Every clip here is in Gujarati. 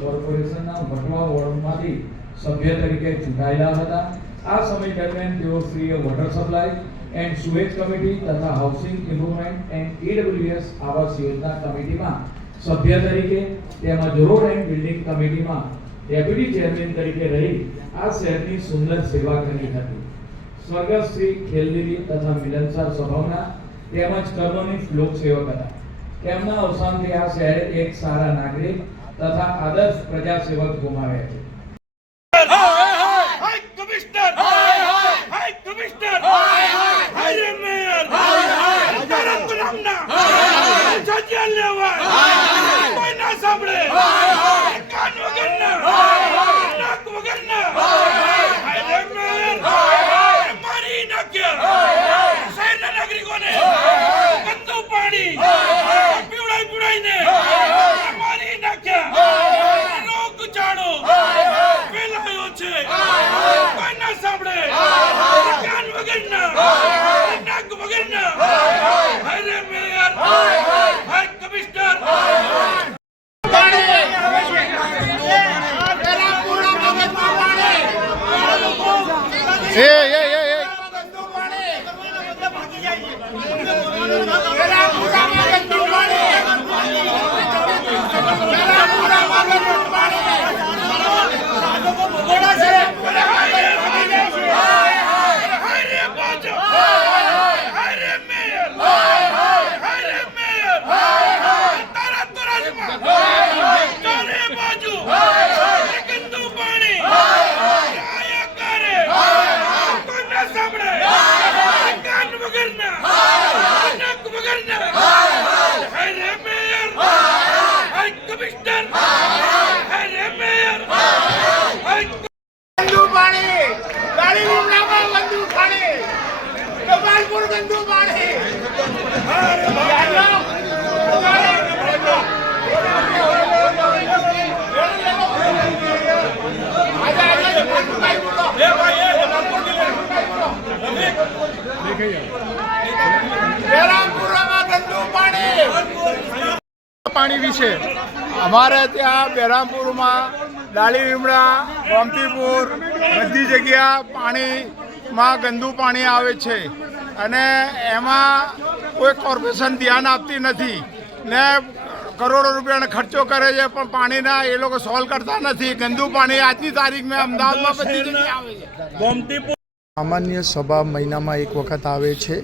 કોર્પોરેશનના વટવા વોર્ડમાંથી સભ્ય તરીકે ચૂંટાયેલા હતા. આ સમય દરમિયાન તેઓ શ્રીએ water supply and sewage committee તથા હાઉસિંગ ઇમ્પ્રુવમેન્ટ એન્ડ ઈડબ્લ્યુએસ આવાસ યોજના કમિટીમાં સભ્ય તરીકે તેમજ રોડ એન્ડ બિલ્ડિંગ કમિટીમાં ડેપ્યુટી ચેરમેન તરીકે રહી આ શહેરની સુંદર સેવા કરી હતી. સ્વર્ગસ્થ શ્રી ખેલદીદી તથા મિલનસાર સ્વભાવના તેમજ કર્મની લોકસેવક હતા. તેમના અવસાનથી આ શહેરે એક સારા નાગરિક તથા આદર્શ પ્રજાસેવક ગુમાવ્યા છે. 화이팅! પાણી વિશે. અમારે ત્યાં બેરામપુરમાં ડાળી લીમડા ગોમતીપુર, બધી જગ્યા પાણીમાં ગંદુ પાણી આવે છે. અને એમાં કોઈ કોર્પોરેશન ધ્યાન આપતી નથી ને કરોડો રૂપિયાનો ખર્ચો કરે છે, પણ પાણીના એ લોકો સોલ્વ કરતા નથી. ગંદુ પાણી આજની તારીખમાં અમદાવાદમાં બધી જગ્યાએ આવે છે. સામાન્ય સભા મહિનામાં એક વખત આવે છે.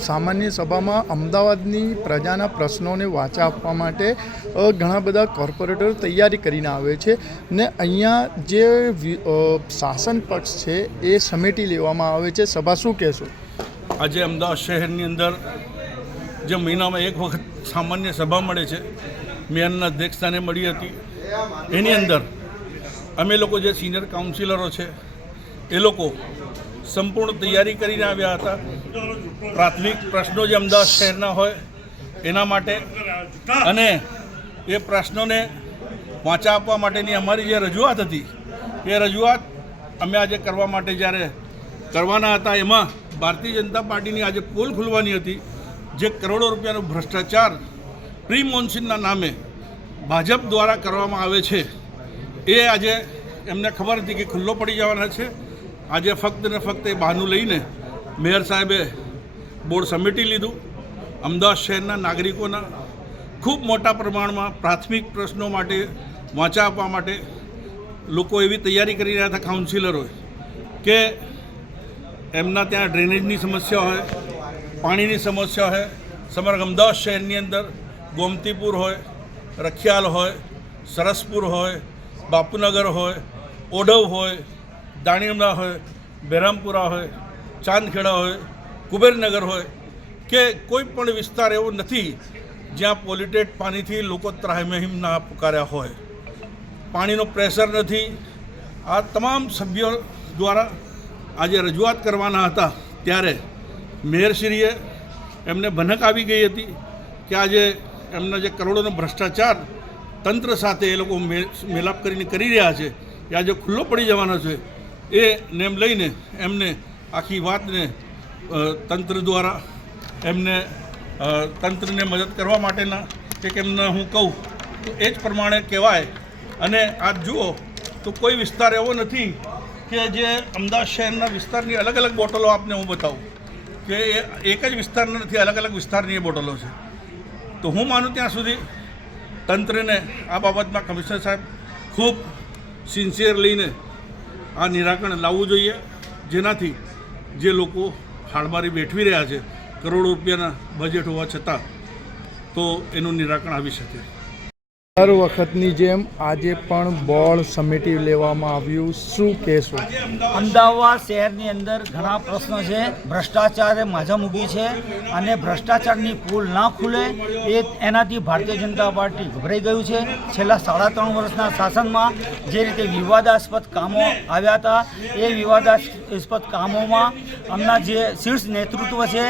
સામાન્ય સભામાં અમદાવાદની પ્રજાના પ્રશ્નોને વાચા આપવા માટે ઘણા બધા કોર્પોરેટર તૈયારી કરીને આવે છે ને અહીંયા જે શાસન પક્ષ છે એ સમેટી લેવામાં આવે છે. સભા શું કહેશો? આજે અમદાવાદ શહેરની અંદર જે મહિનામાં એક વખત સામાન્ય સભા મળે છે, મેયરના અધ્યક્ષતાને મળી હતી. એની અંદર અમે લોકો જે સિનિયર કાઉન્સિલરો છે એ લોકો સંપૂર્ણ તૈયારી કરીને આવ્યા હતા. પ્રાથમિક પ્રશ્નો જે અમદાવાદ શહેરના હોય, એના માટે અને એ પ્રશ્નોને વાંચા આપવા માટેની અમારી જે રજૂઆત હતી, એ રજૂઆત અમે આજે કરવા માટે જ્યારે કરવાના હતા, એમાં ભારતીય જનતા પાર્ટીની આજે પોલ ખુલવાની હતી, જે કરોડો રૂપિયાનો ભ્રષ્ટાચાર પ્રી મોન્સૂનના નામે ભાજપ દ્વારા કરવામાં આવે છે, એ આજે એમને ખબર હતી કે ખુલ્લો પડી જવાના છે. આજે ફક્ત ને ફક્ત એ બહાનું લઈને મેયર સાહેબે બોર્ડ સમેટી લીધું. અમદાવાદ શહેરના નાગરિકોના ખૂબ મોટા પ્રમાણમાં પ્રાથમિક પ્રશ્નો માટે વાંચા આપવા માટે લોકો એવી તૈયારી કરી રહ્યા હતા કાઉન્સિલરોએ કે એમના ત્યાં ડ્રેનેજની સમસ્યા હોય, પાણીની સમસ્યા હોય, સમગ્ર અમદાવાદ શહેરની અંદર ગોમતીપુર હોય, રખિયાલ હોય, સરસપુર હોય, બાપુનગર હોય ઓડવ હોય દાણીમડા હોય બહેરામપુરા હોય, ચાંદખેડા હોય, કુબેરનગર હોય, કે કોઈ પણ વિસ્તાર એવો નથી જ્યાં પોલ્યુટેડ પાણીથી લોકો ત્રાહિમહિમ ના પુકાર્યા હોય. પાણીનો પ્રેશર નથી. આ તમામ સભ્યો દ્વારા આજે રજૂઆત કરવાના હતા ત્યારે મેયરશ્રીએ એમને ભનક આવી ગઈ હતી કે આજે એમના જે કરોડોનો ભ્રષ્ટાચાર તંત્ર સાથે એ લોકો મેલાપ કરીને કરી રહ્યા છે. એ આજે ખુલ્લો પડી જવાનો છે. એ નેમ લઈને એમને આખી વાતને તંત્ર દ્વારા એમને તંત્રને મદદ કરવા માટેના કે એમને હું કહું, તો એ જ પ્રમાણે કહેવાય. અને આજ જુઓ, તો કોઈ વિસ્તાર એવો નથી કે જે અમદાવાદ શહેરના વિસ્તારની અલગ અલગ બોટલો આપને હું બતાવું, કે એ એક જ વિસ્તારના નથી, અલગ અલગ વિસ્તારની એ બોટલો છે. તો હું માનું ત્યાં સુધી તંત્રને આ બાબતમાં કમિશનર સાહેબ ખૂબ સિન્સિયર લઈને આ નિરાકરણ લાવવું જોઈએ. જેનાથી જે લોકો હાડમારી બેઠવી રહ્યા છે કરોડો રૂપિયાના બજેટ હોવા છતાં તો એનું નિરાકરણ આવી શકે. દર વખતની જેમ આજે પણ બોર્ડ સમિટી લેવામાં આવ્યું. શું કહેશો? અમદાવાદ શહેરની અંદર ઘણા પ્રશ્નો છે. ભ્રષ્ટાચારે માજા મૂકી છે અને ભ્રષ્ટાચારની પુલ ના ખુલે એ એનાથી ભારતીય જનતા પાર્ટી ગભરાઈ ગયું છે. છેલ્લા સાડા ત્રણ વર્ષના શાસનમાં જે રીતે વિવાદાસ્પદ કામો આવ્યા હતા, એ વિવાદાસ્પદ કામોમાં હમણાં જે શીર્ષ નેતૃત્વ છે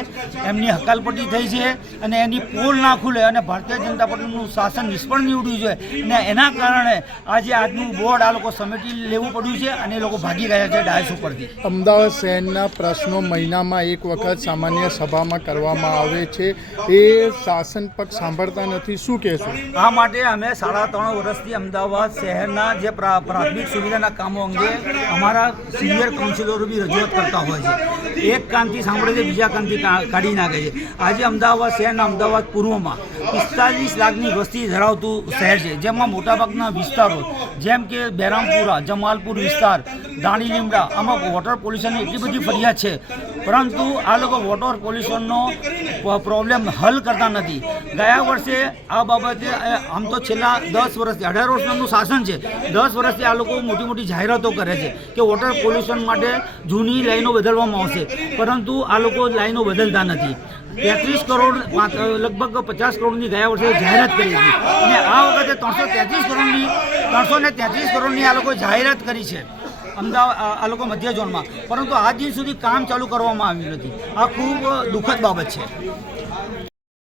એમની હકાલપટ્ટી થઈ છે અને એની પોલ ના ખુલે અને ભારતીય જનતા પાર્ટીનું શાસન નિષ્ફળ નીવડ્યું છે. અને એના કારણે આજે આજનું બોર્ડ આ લોકો સમિટી લેવું પડ્યું છે અને એ લોકો ભાગી ગયા છે ડાયસ ઉપરથી. અમદાવાદ શહેરના પ્રશ્નો મહિનામાં એક વખત સામાન્ય સભામાં કરવામાં આવે છે. એ શાસન પક્ષ સાંભળતા નથી. શું કહેશો? આ માટે અમે સાડા ત્રણ વર્ષથી અમદાવાદ શહેરના જે પ્રા- પ્રાથમિક સુવિધાના કામો અંગે અમારા સિનિયર કાઉન્સિલરો બી રજૂઆત કરતા હોય છે. એક કાનથી સાંભળે છે, બીજા કાનથી કાઢી નાખે છે. આજે અમદાવાદ શહેરના અમદાવાદ પૂર્વમાં પિસ્તાલીસ લાખની વસ્તી ધરાવતું શહેર છે, જેમાં મોટાભાગના વિસ્તારો જેમ કે બેરામપુરા, જમાલપુર વિસ્તાર દાણી લીમડા, આમાં વોટર પોલ્યુશનની એટલી બધી ફરિયાદ છે. પરંતુ આ લોકો વોટર પોલ્યુશનનો પ્રોબ્લેમ હલ કરતા નથી. ગયા વર્ષે આ બાબતે આમ તો છેલ્લા દસ વર્ષથી, અઢાર વર્ષનું શાસન છે. દસ વર્ષથી આ લોકો મોટી મોટી જાહેરાતો કરે છે કે વોટર પોલ્યુશન માટે જૂની લાઈનો બદલવામાં આવશે. પરંતુ આ લોકો લાઈનો બદલતા નથી. તેત્રીસ કરોડ લગભગ પચાસ કરોડની ગયા વર્ષે જાહેરાત કરી હતી. અને આ વખતે ત્રણસો તેત્રીસ કરોડની, ત્રણસો ને તેત્રીસ કરોડની આ લોકો જાહેરાત કરી છે. અમદાવાદ આ લોકો મધ્ય ઝોનમાં. પરંતુ આજ દિન સુધી કામ ચાલુ કરવામાં આવ્યું નથી. આ ખૂબ દુઃખદ બાબત છે.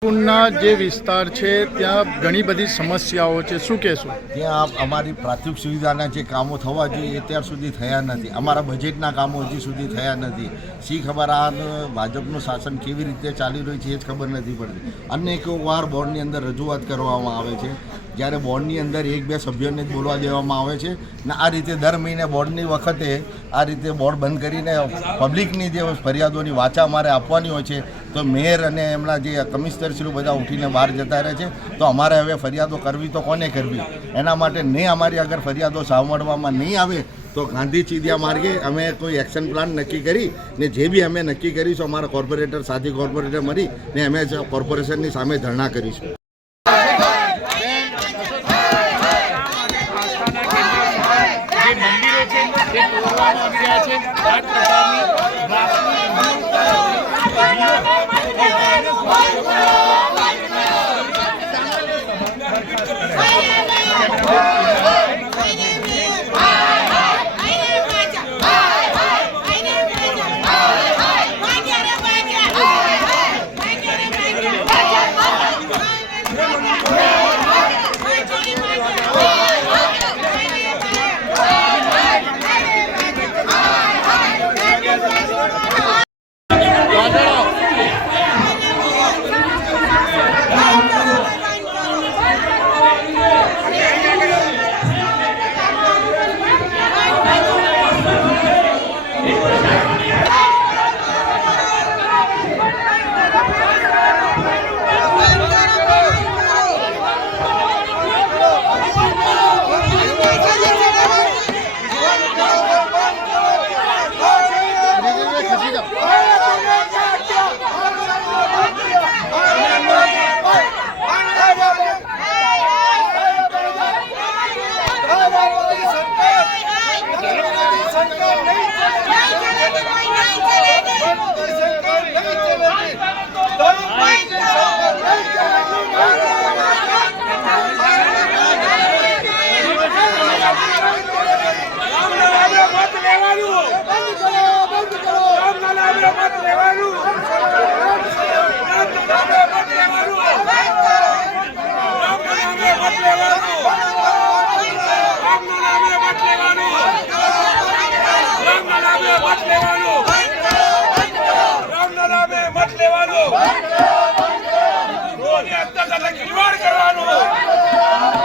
પૂરના જે વિસ્તાર છે, ત્યાં ઘણી બધી સમસ્યાઓ છે. શું કહેશો? ત્યાં અમારી પ્રાથમિક સુવિધાના જે કામો થવા જોઈએ અત્યાર સુધી થયા નથી. અમારા બજેટના કામો હજી સુધી થયા નથી. શી ખબર આ ભાજપનું શાસન કેવી રીતે ચાલી રહ્યું છે એ જ ખબર નથી પડતી. અનેક વાર બોર્ડની અંદર રજૂઆત કરવામાં આવે છે. જ્યારે બોર્ડની અંદર એક બે સભ્યોને જ બોલવા દેવામાં આવે છે. ને આ રીતે દર મહિને બોર્ડની વખતે આ રીતે બોર્ડ બંધ કરીને પબ્લિકની જે ફરિયાદોની વાચા અમારે આપવાની હોય છે તો મેયર અને એમના જે કમિશનરશ્રીઓ બધા ઉઠીને બહાર જતા રહે છે. તો અમારે હવે ફરિયાદો કરવી તો કોને કરવી? એના માટે નહીં અમારી અગર ફરિયાદો સાંભળવામાં નહીં આવે તો ગાંધી ચીડિયા માર્ગે અમે કોઈ એક્શન પ્લાન નક્કી કરી ને જે બી અમે નક્કી કરીશું અમારા કોર્પોરેટર, સાથી કોર્પોરેટર મળી ને અમે કોર્પોરેશનની સામે ધરણા કરીશું. Vai, vai! Let's go! करवाना में मत लेवा दो दोनों अंतर करवानो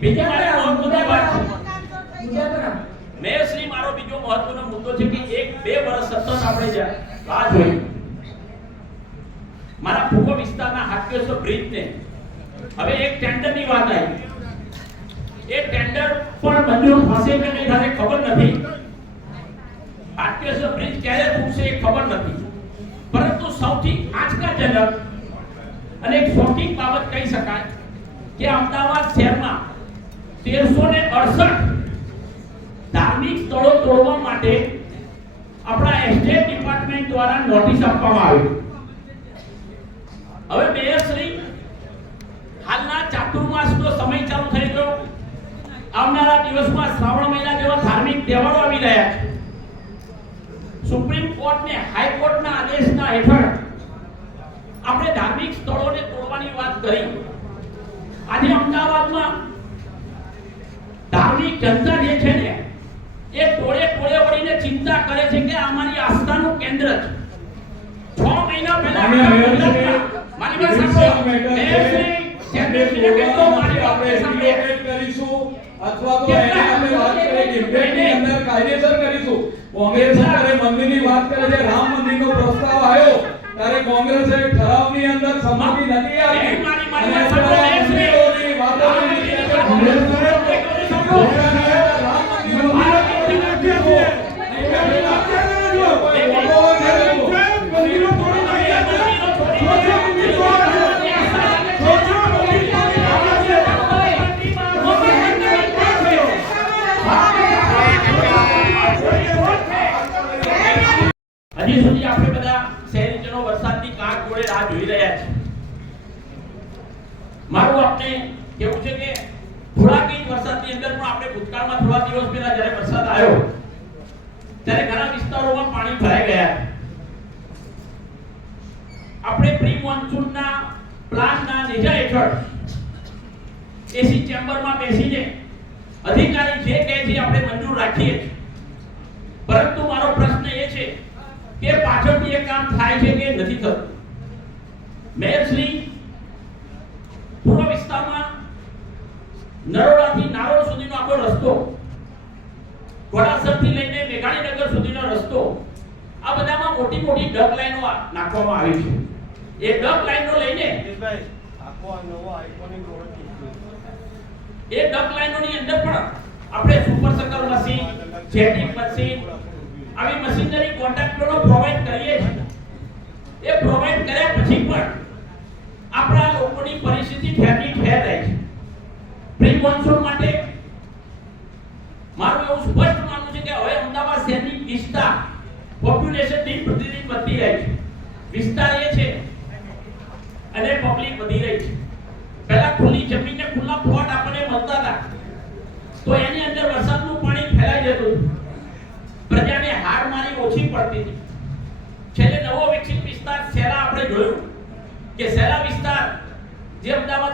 બીજી મહત્વની વાત મેં શ્રી મારો બીજો મહત્વનો મુદ્દો છે કે એક બે વર્ષ સતત આપણે જ્યાં રાહ મારા પૂર્વ વિસ્તારના હાટકેશ્વર બ્રિજને. હવે એક ટેન્ડરની વાત આવી. એ ટેન્ડર પણ મંજૂર થશે કે નહીં થાય ખબર નથી. હાટકેશ્વર બ્રિજ ક્યારે તૂટશે એ ખબર નથી. પરંતુ સૌથી આંચકાજનક અને એક શોકિંગ બાબત કહી શકાય કે અમદાવાદ શહેરમાં તેરસો ને અડસઠ ધાર્મિક સ્થળો તોડવા માટે આપણા એસ્ટેટ ડિપાર્ટમેન્ટ દ્વારા નોટિસ આપવામાં આવી હવે મેયરશ્રી હાલના ચાતુર્માસનો સમય ચાલુ થઈ ગયો. આવનારા દિવસમાં શ્રાવણ મહિના જેવા ધાર્મિક તહેવારો આવી રહ્યા છે. સુપ્રીમ કોર્ટ ને હાઈકોર્ટના આદેશના હેઠળ આપણે ધાર્મિક સ્થળોને તોડવાની વાત કરી. આજે અમદાવાદમાં ધાર્મિક જનતા જે છે ને એ ટોળે ટોળે વળીને ચિંતા કરે છે કે અમારી આસ્થાનું કેન્દ્ર છે. છ મહિના પહેલા મારી મારી વાત આપણે કરીશું અથવા તો એને આપણે વાત કરીએ કે impact ની અંદર કાયદેસર કરીશું. કોંગ્રેસ જ્યારે મંદિરની વાત કરે છે રામ મંદિરનો પ્રસ્તાવ આવ્યો ત્યારે કોંગ્રેસે ઠરાવની અંદર સંમતિ નથી આપી. અને હજી સુધી આપણે બધા શહેરીજનો વરસાદની કાંક જોડે રાહ જોઈ રહ્યા છે મારું આપને કેવું છે કે થોડાક ઇંચ વરસાદની અંદર પણ આપણે ભૂતકાળમાં થોડા દિવસ પહેલા જ્યારે વરસાદ આવ્યો, ત્યારે ઘણા વિસ્તારોમાં પાણી ભરાઈ ગયા આપણે પ્રી મોન્સૂનના પ્લાનના નેજા હેઠળ એસી ચેમ્બરમાં બેસીને અધિકારી જે કહે છે આપણે મંજૂર રાખીએ પરંતુ કે પાછળથી એક કામ થાય છે કે નથી થતું? મેયરશ્રી પૂર્વ વિસ્તારમાં નરોડાથી નારોડ સુધીનો આખો રસ્તો ઘોડાસરથી લઈને મેઘાણીનગર સુધીનો રસ્તો આ બધામાં મોટી મોટી ડક લાઈનો નાખવામાં આવી છે. એ ડક લાઈનો લઈને એ ડક લાઈનોની અંદર પણ આપણે super sucker machine jetty machine આવી મશીનરી કોન્ટ્રાક્ટરો પ્રોવાઈડ કરીએ છીએ. એ પ્રોવાઈડ કર્યા પછી પણ આપણા લોકોની પરિસ્થિતિ ઠેરની ઠેર રહે છે. પ્રી મોન્સૂન માટે મારું એવું સ્પષ્ટ માનવું છે કે હવે અમદાવાદ શહેરની વિસ્તાર પોપ્યુલેશન દીઠ પ્રતિદિન વધતી રહી છે વિસ્તાર એ છે અને પબ્લિક વધી રહી છે પહેલા ખુલ્લી જમીનને ખુલ્લા પ્લોટ આપણને મળતા હતા તો એની અંદર વરસાદનું પાણી ફેલાઈ જતું હતું પ્રજાને હાર મારી ઓછી પડતી હતી છેલ્લે નવો વિકસિત વિસ્તાર સેલા આપણે જોયું કે સેલા વિસ્તાર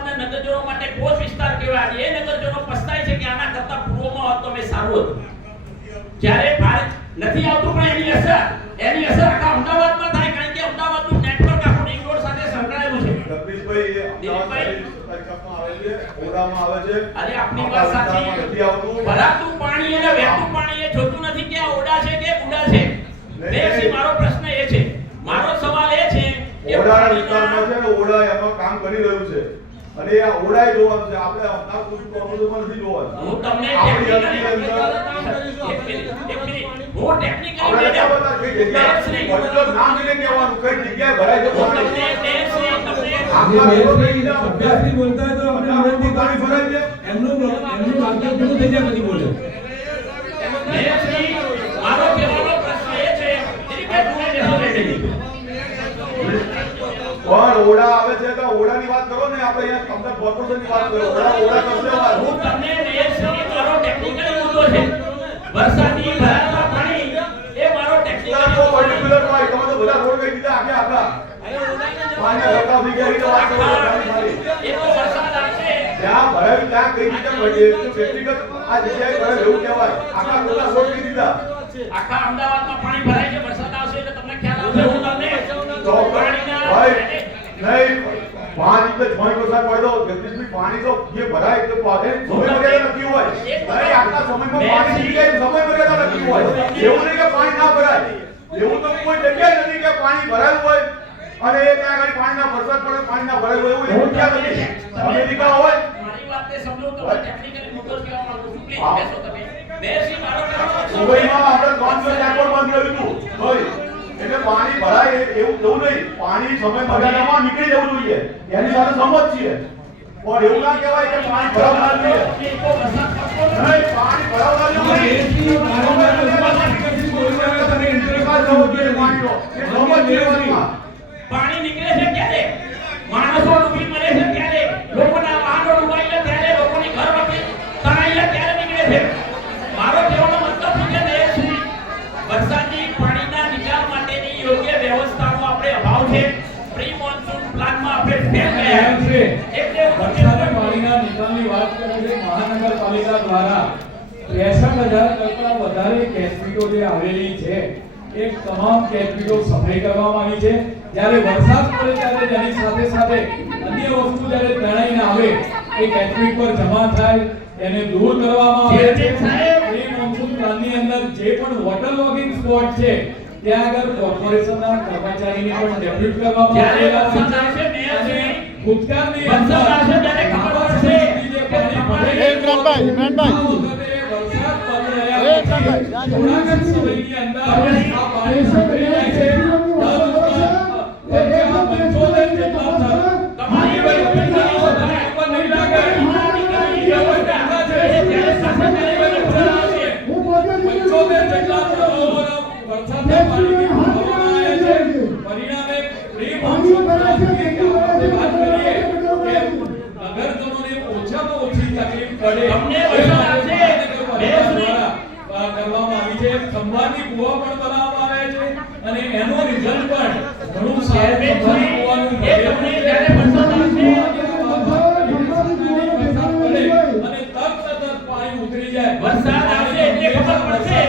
અમદાવાદના નગરજનો માટે કોષ વિસ્તાર કહેવાય. એ નગરજનો પસ્તાય છે કે આના કરતા પૂર્વમાં હોત તો અમે સારું હતું. જ્યારે ભારત નથી આવતું પણ એની અસર એની અસર આખા અમદાવાદમાં થાય કારણ કે અમદાવાદનું નેટવર્ક આખું રિંગ રોડ સાથે સંકળાયેલું છે. જગદીશભાઈ, એ અમદાવાદ શહેરી તાલુકામાં આવે છે, ઓરડામાં આવે છે. અરે આપની વાત સાચી ભરાતું પાણી અને વહેતું પાણી એ જોતું નથી કે આ ઓડા છે કે ઉડા છે. દેશી મારો પ્રશ્ન એ છે. મારો સવાલ એ છે કે ઓરડાના વિસ્તારમાં છે ને, એમાં કામ કરી રહ્યું છે. અને આ ઓડાઈ જોવાનું છે. આપણે અમદાવાદ કોઈ કોર્પોરેશનમાં નથી જોવાનું. હું તમને હું ટેકનિકલ નામ લઈને કહેવાનું કઈ જગ્યાએ ભરાય છે અભ્યાસથી બોલતા હોય તો આપણે વિનંતી પાણી ફરજ ભરાય છે. એમનું એમનું વાક્ય પૂરું થઈ જાય પછી બોલે દેશી મારો કહેવાનો પ્રશ્ન એ છે દિલીપભાઈ તમે બેસો બેઠી. પણ ઓડા આવે છે તો ઓરડાની વાત કરો ને આપણે અહીંયા અમદાવાદ કોર્પોરેશનની વાત કરો. ઓડા ઓડા કરશે વાત. હું તમને દેશી મારો ટેકનિકલ મુદ્દો છે. વરસાદી ભરાતા પાણી એ મારો ટેકનિકલ તો પર્ટિક્યુલર હોય તમે તો બધા રોડ કઈ દીધા આખે આખા. પાણી થઈ ગયા તો વાત કરો ખાલી ખાલી. એ તો વરસાદ આવશે. જ્યાં ભરાયું ત્યાં કઈ રીતે? એ તો વ્યક્તિગત આ જગ્યાએ ભરે એવું કહેવાય. આખા બધા રોડ કઈ દીધા. આખા અમદાવાદમાં પાણી ભરાય છે વરસાદ આવશે એટલે તમને ખ્યાલ આવશે. હું તમને તો પાણીના ભાઈ નહીં. પાંચ એટલે છ વરસાદ પડ્યો જગદીશભાઈ પાણી તો જે ભરાય તો પાછે સમય મર્યાદા નક્કી હોય. નહીં આટલા સમયમાં પાણી નીકળે એમ સમય મર્યાદા નક્કી હોય. એવું નહીં કે પાણી ના ભરાય. એવું તો કોઈ જગ્યાએ નથી કે પાણી ભરાયું હોય. અને એ ત્યાં આગળ પાણીના વરસાદ પડે પાણી ના ભરાયું હોય એવું એવું ક્યાં નથી. અમેરિકા હોય. મારી વાતને સમજો તો ટેકનિકલી મુદ્દો કહેવા માંગુ છું. પ્લીઝ બેસો તમે. બેસી મારો કહેવાનો આપણે ત્રણ દિવસ એરપોર્ટ બંધ કર્યું હતું. એટલે પાણી ભરાય એવું એવું નહીં. પાણી સમય મર્યાદામાં નીકળી જવું જોઈએ. એની સાથે સંમત છીએ. પણ એવું ના કહેવાય કે પાણી એકો વરસાદ નહીં, પાણી ભરાવનાર વાતમાં. પાણી નીકળે છે ક્યારે? માણસો છે. વરસાદી પાણીના નિકાલની વાત કરે છે મહાનગરપાલિકા દ્વારા. 63000 કરતા વધારે કેસપીટો જે આવેલી છે એ તમામ કેસપીટો સફાઈ કરવામાં આવી છે. જ્યારે વરસાદ પડે ત્યારે તેની સાથે સાથે અન્ય વસ્તુ જ્યારે તણાઈને આવે એ કેસપીટ પર જમા થાય એને દૂર કરવામાં આવે છે. મોન્સૂન પ્લાનની અંદર જે પણ વોટર લોગિંગ સ્પોટ છે ત્યાં આગળ કોર્પોરેશનના કર્મચારીને પણ ડેપ્યુટ કરવામાં આવેલા છે આવશે, મેયર અને શ્રી, ભૂતકાળની અંદર આવશે ત્યારે ખબર પડશે સમયની અંદર આ પાણી સંભળી જાય છે. પડે કરવામાં આવી છે. કુવા પણ બનાવવામાં આવે છે. અને એનો રિઝલ્ટ પણ ઘણું સારું કુવાનું શ્રી, એ તમને જ્યારે વરસાદ આવશે, અને તરત પાણી ઉતરી જાય. વરસાદ આવશે એટલે ખબર પડશે.